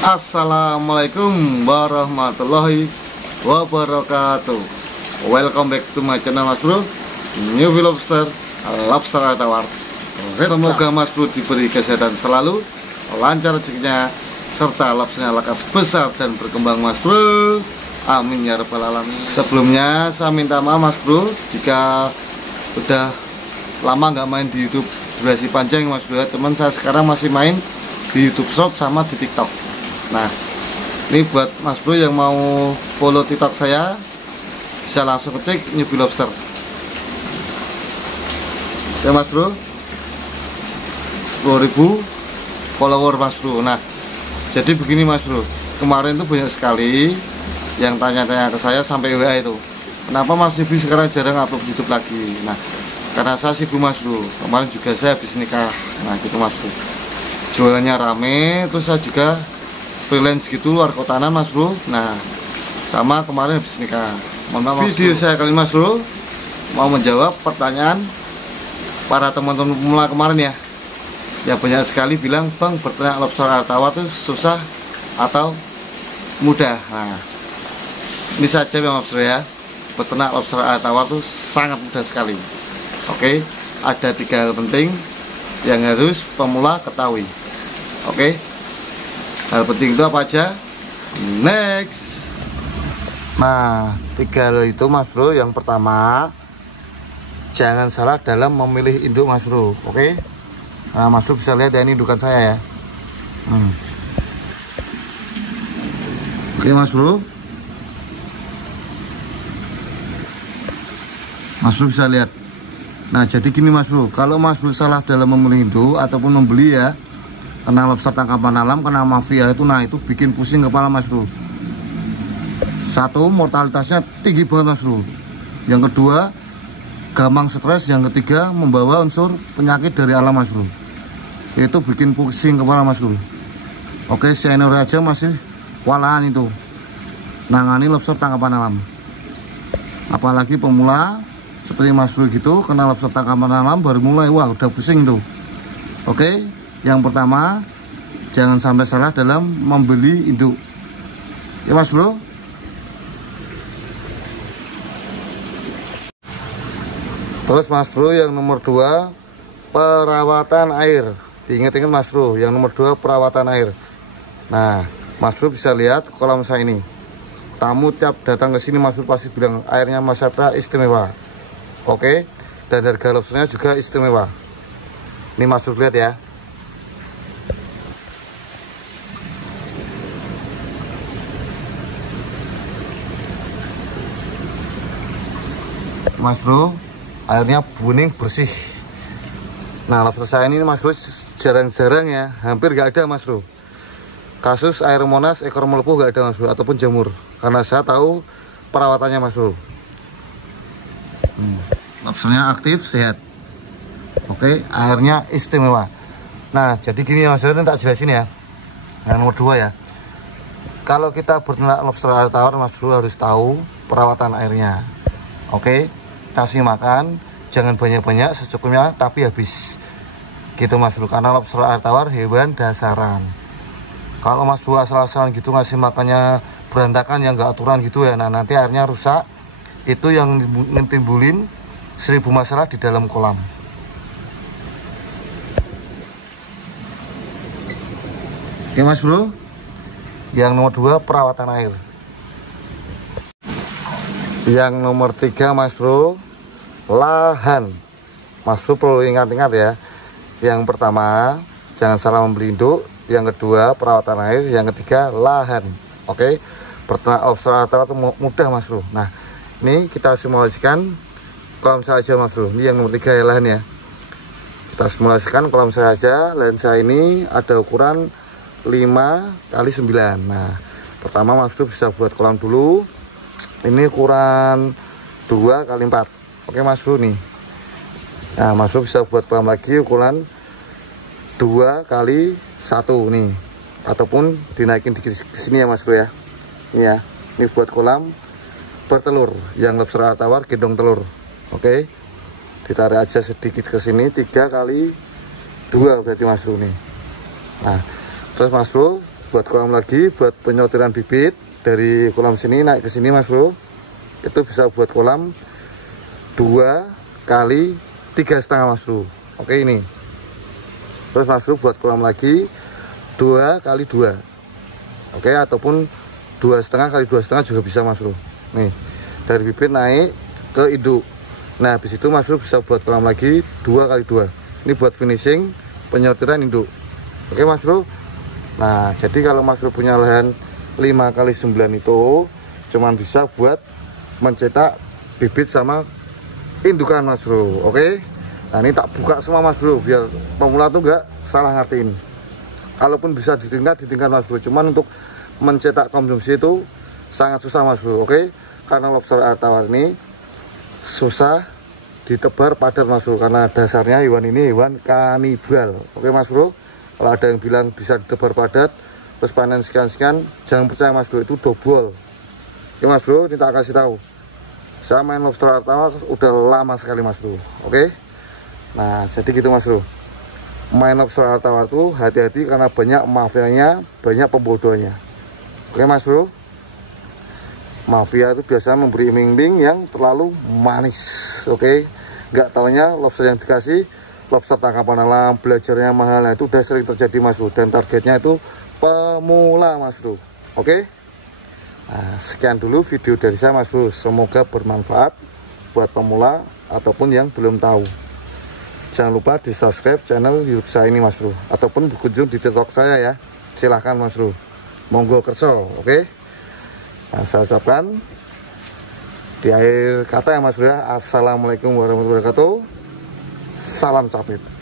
Assalamualaikum warahmatullahi wabarakatuh. Welcome back to my channel Mas Bro, New Lobster Tawar. Semoga Mas Bro diberi kesehatan selalu, lancar rezekinya, serta lobsternya lekas besar dan berkembang Mas Bro. Amin ya rabbal alamin. Sebelumnya saya minta maaf Mas Bro jika udah lama nggak main di YouTube durasi panjang Mas Bro. Teman saya sekarang masih main di YouTube Short sama di TikTok. Nah, ini buat Mas Bro yang mau follow TikTok saya, bisa langsung ketik Newbie Lobster. Ya Mas Bro, 10.000 follower Mas Bro. Nah, jadi begini Mas Bro, kemarin tuh banyak sekali yang tanya-tanya ke saya sampai WA itu, kenapa Mas Newbie sekarang jarang upload YouTube lagi? Nah, karena saya sibuk Mas Bro, kemarin juga saya habis nikah. Nah gitu Mas Bro, jualannya rame, terus saya juga freelance gitu luar kotanan Mas Bro. Nah, sama kemarin habis nikah. Video saya kali Mas Bro mau menjawab pertanyaan para teman-teman pemula kemarin ya, yang banyak sekali bilang, Bang, berternak lobster air tawar itu susah atau mudah? Nah, ini saja ya Mas Bro ya, berternak lobster air tawar itu sangat mudah sekali. Oke, ada 3 hal penting yang harus pemula ketahui. Oke, hal penting itu apa aja? Next. Nah, 3 hal itu Mas Bro. Yang pertama, jangan salah dalam memilih induk Mas Bro. Oke. Nah, Mas Bro bisa lihat ya, ini indukan saya ya. Oke Mas Bro. Mas Bro bisa lihat. Nah, jadi gini Mas Bro, kalau Mas Bro salah dalam memilih induk ataupun membeli ya, kena lobster tangkapan alam, kena mafia itu, nah itu bikin pusing kepala Mas Bro. Satu, mortalitasnya tinggi banget Mas Bro. Yang kedua, gampang stres. Yang ketiga, membawa unsur penyakit dari alam Mas Bro. Itu bikin pusing kepala Mas Bro. Oke, senior aja masih walahan itu nangani lobster tangkapan alam, apalagi pemula seperti Mas Bro gitu, kena lobster tangkapan alam baru mulai, wah udah pusing tuh. Oke, yang pertama, jangan sampai salah dalam membeli induk ya Mas Bro. Terus Mas Bro, yang nomor 2, perawatan air. Diingat-ingat Mas Bro, yang nomor 2 perawatan air. Nah, Mas Bro bisa lihat kolam saya ini. Tamu tiap datang ke sini Mas Bro pasti bilang airnya Mas Satra istimewa. Oke, dan harga lobsternya juga istimewa. Ini Mas Bro lihat ya. Mas Bro, airnya bening bersih. Nah, lobster saya ini Mas Bro jarang-jarang ya, hampir gak ada Mas Bro kasus air Monas ekor melepuh, gak ada Mas Bro, ataupun jamur, karena saya tahu perawatannya Mas Bro. Lobsternya aktif, sehat. Oke, airnya istimewa. Nah, jadi gini ya Mas Bro, ini tak jelasin ya. Yang nomor 2 ya, kalau kita berternak lobster air tawar Mas Bro harus tahu perawatan airnya. Oke, kasih makan jangan banyak-banyak, secukupnya tapi habis gitu Mas Bro, karena lobster air tawar hewan dasaran. Kalau Mas Bro asal-asalan gitu ngasih makannya berantakan yang gak aturan gitu ya, nah nanti airnya rusak. Itu yang timbulin 1000 masalah di dalam kolam. Oke Mas Bro, yang nomor 2 perawatan air. Yang nomor 3 Mas Bro, lahan. Mas Bro perlu ingat-ingat ya. Yang pertama, jangan salah membeli induk. Yang kedua, perawatan air. Yang ketiga, lahan. Oke, berternak lobster air tawar itu mudah Mas Bro. Nah, ini kita simulasikan kolam saya aja Mas Bro. Ini yang nomor 3 ya, lahan ya. Kita simulasikan kolam saya aja. Lahan saya ini ada ukuran 5x9. Nah, pertama Mas Bro bisa buat kolam dulu. Ini ukuran 2x4. Oke Mas Bro nih. Nah, Mas Bro bisa buat kolam lagi ukuran 2x1 nih, ataupun dinaikin dikit ke sini ya Mas Bro ya. Ini ya. Ini buat kolam bertelur yang lobster air tawar gendong telur. Oke. ditarik aja sedikit ke sini, 3 kali 2 berarti Mas Bro nih. Nah terus Mas Bro buat kolam lagi, buat penyortiran bibit dari kolam sini naik ke sini Mas Bro, itu bisa buat kolam 2 kali 3,5 Mas Bro. Oke ini. Terus Mas Bro buat kolam lagi 2 kali 2. Oke, ataupun 2,5 kali 2,5 juga bisa Mas Bro. Nih, dari bibit naik ke induk. Nah, habis itu Mas Bro bisa buat kolam lagi 2 kali 2. Ini buat finishing penyortiran induk. Oke Mas Bro. Nah, jadi kalau Mas Bro punya lahan 5 kali 9 itu cuman bisa buat mencetak bibit sama indukan Mas Bro. Oke. Nah, ini tak buka semua Mas Bro biar pemula tuh enggak salah ngertiin. Kalaupun bisa ditingkat Mas Bro, cuman untuk mencetak konsumsi itu sangat susah Mas Bro. Oke, karena lobster air tawar ini susah ditebar padat Mas Bro, karena dasarnya hewan ini hewan kanibal. Oke Mas Bro, kalau ada yang bilang bisa ditebar padat terus panen sekian-sekian, jangan percaya Mas Bro, itu dobol. Oke Mas Bro, ini tak kasih tahu, saya main lobster air tawar udah lama sekali Mas Bro. Oke, nah jadi gitu Mas Bro, main lobster air tawar tuh hati-hati karena banyak mafianya, banyak pembodohnya. Oke Mas Bro, mafia itu biasa memberi iming-iming yang terlalu manis. Oke, nggak taunya lobster yang dikasih lobster tangkapan alam, belajarnya mahal. Nah, itu udah sering terjadi Mas Bro, dan targetnya itu pemula Mas Bro. Oke, nah, sekian dulu video dari saya Mas Bro, semoga bermanfaat buat pemula ataupun yang belum tahu. Jangan lupa di subscribe channel YouTube saya ini Mas Bro, ataupun berkunjung di TikTok saya ya, silahkan Mas Bro, monggo kerso. Oke, nah, saya ucapkan di akhir kata ya Mas Bro, assalamualaikum warahmatullahi wabarakatuh, salam capit.